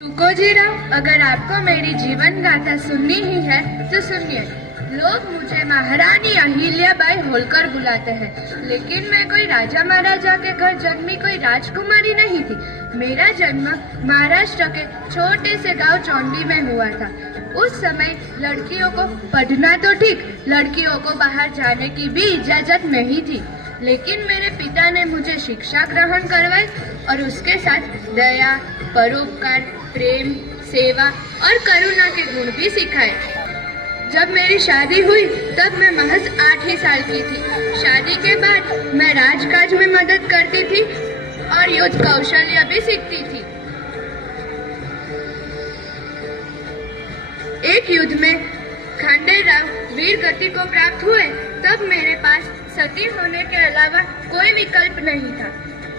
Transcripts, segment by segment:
रुको जी राव, अगर आपको मेरी जीवन गाथा सुननी ही है तो सुनिए। लोग मुझे महारानी अहिल्याबाई होलकर बुलाते हैं, लेकिन मैं कोई राजा महाराजा के घर जन्मी कोई राजकुमारी नहीं थी। मेरा जन्म महाराष्ट्र के छोटे से गांव चौंडी में हुआ था। उस समय लड़कियों को पढ़ना तो ठीक, लड़कियों को बाहर जाने की भी इजाजत नहीं थी। लेकिन मेरे पिता ने मुझे शिक्षा ग्रहण करवाई और उसके साथ दया, परोपकार, प्रेम, सेवा और करुणा के गुण भी सिखाए। जब मेरी शादी हुई तब मैं महज 8 ही साल की थी। शादी के बाद मैं राजकाज में मदद करती थी और युद्ध कौशल्य भी सीखती थी। एक युद्ध में खांडेराव वीर गति को प्राप्त हुए तब मेरे पास सती होने के अलावा कोई विकल्प नहीं था।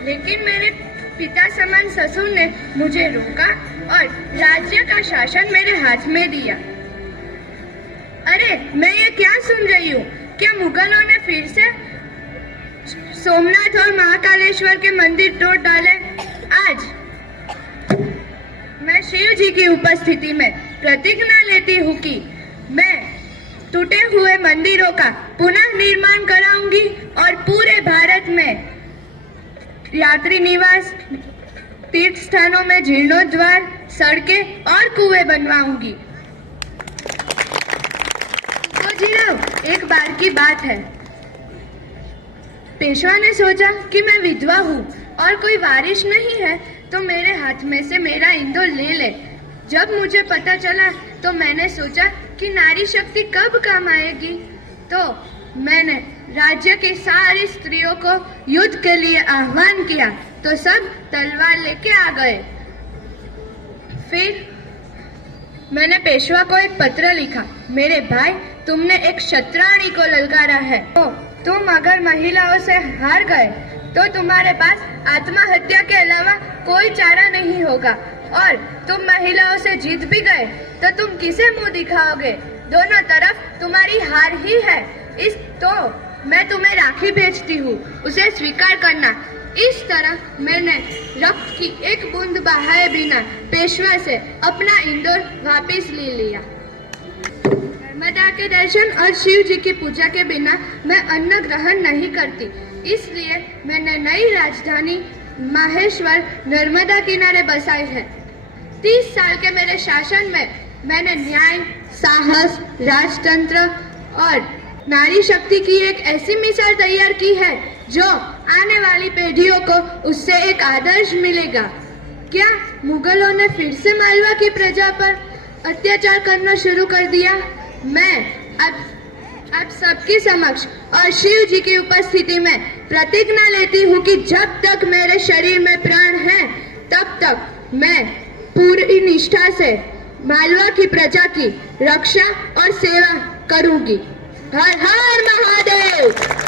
लेकिन मेरे पिता समान ससुर ने मुझे रोका और राज्य का शासन मेरे हाथ में दिया। अरे मैं ये क्या सुन रही हूँ? क्या मुगलों ने फिर से सोमनाथ और महाकालेश्वर के मंदिर तोड़ डाले? आज मैं शिव जी की उपस्थिति में प्रतिज्ञा लेती हूँ कि मैं टूटे हुए मंदिरों का पुनः निर्माण कराऊंगी और पूरे भारत में यात्री निवास, तीर्थ स्थानों में जीर्णोद्वार, सड़कें और कुएं बनवाऊंगी। तो जीराव, एक बार की बात है। पेशवा ने सोचा कि मैं विधवा हूँ और कोई वारिस नहीं है, तो मेरे हाथ में से मेरा इंदौर ले ले। जब मुझे पता चला तो मैंने सोचा कि नारी शक्ति कब काम आएगी, तो मैंने राज्य की सारी स्त्रियों को युद्ध के लिए आह्वान किया, तो सब तलवार लेके आ गए। फिर मैंने पेशवा को एक पत्र लिखा। मेरे भाई, तुमने एक शतरानी को ललकारा है, तो तुम अगर महिलाओं से हार गए तो तुम्हारे पास आत्महत्या के अलावा कोई चारा नहीं होगा, और तुम महिलाओं से जीत भी गए तो तुम किसे मुंह दिखाओगे? दोनों तरफ तुम्हारी हार ही है। इस तो मैं तुम्हें राखी भेजती हूँ, उसे स्वीकार करना। इस तरह मैंने रक्त की एक बूंद बहाए बिना पेशवा से अपना इंदौर वापस ले लिया। नर्मदा के दर्शन और शिव जी की पूजा के बिना मैं अन्न ग्रहण नहीं करती, इसलिए मैंने नई राजधानी माहेश्वर नर्मदा किनारे बसाई है। 30 साल के मेरे शासन में मैंने न्याय, साहस, राजतंत्र और नारी शक्ति की एक ऐसी मिसाल तैयार की है जो आने वाली पीढ़ियों को उससे एक आदर्श मिलेगा। क्या मुगलों ने फिर से मालवा की प्रजा पर अत्याचार करना शुरू कर दिया? मैं अब सबके समक्ष और शिव जी की उपस्थिति में प्रतिज्ञा लेती हूँ कि जब तक मेरे शरीर में प्राण है तब तक मैं पूरी निष्ठा से मालवा की प्रजा की रक्षा और सेवा करूंगी। हर हर महादेव।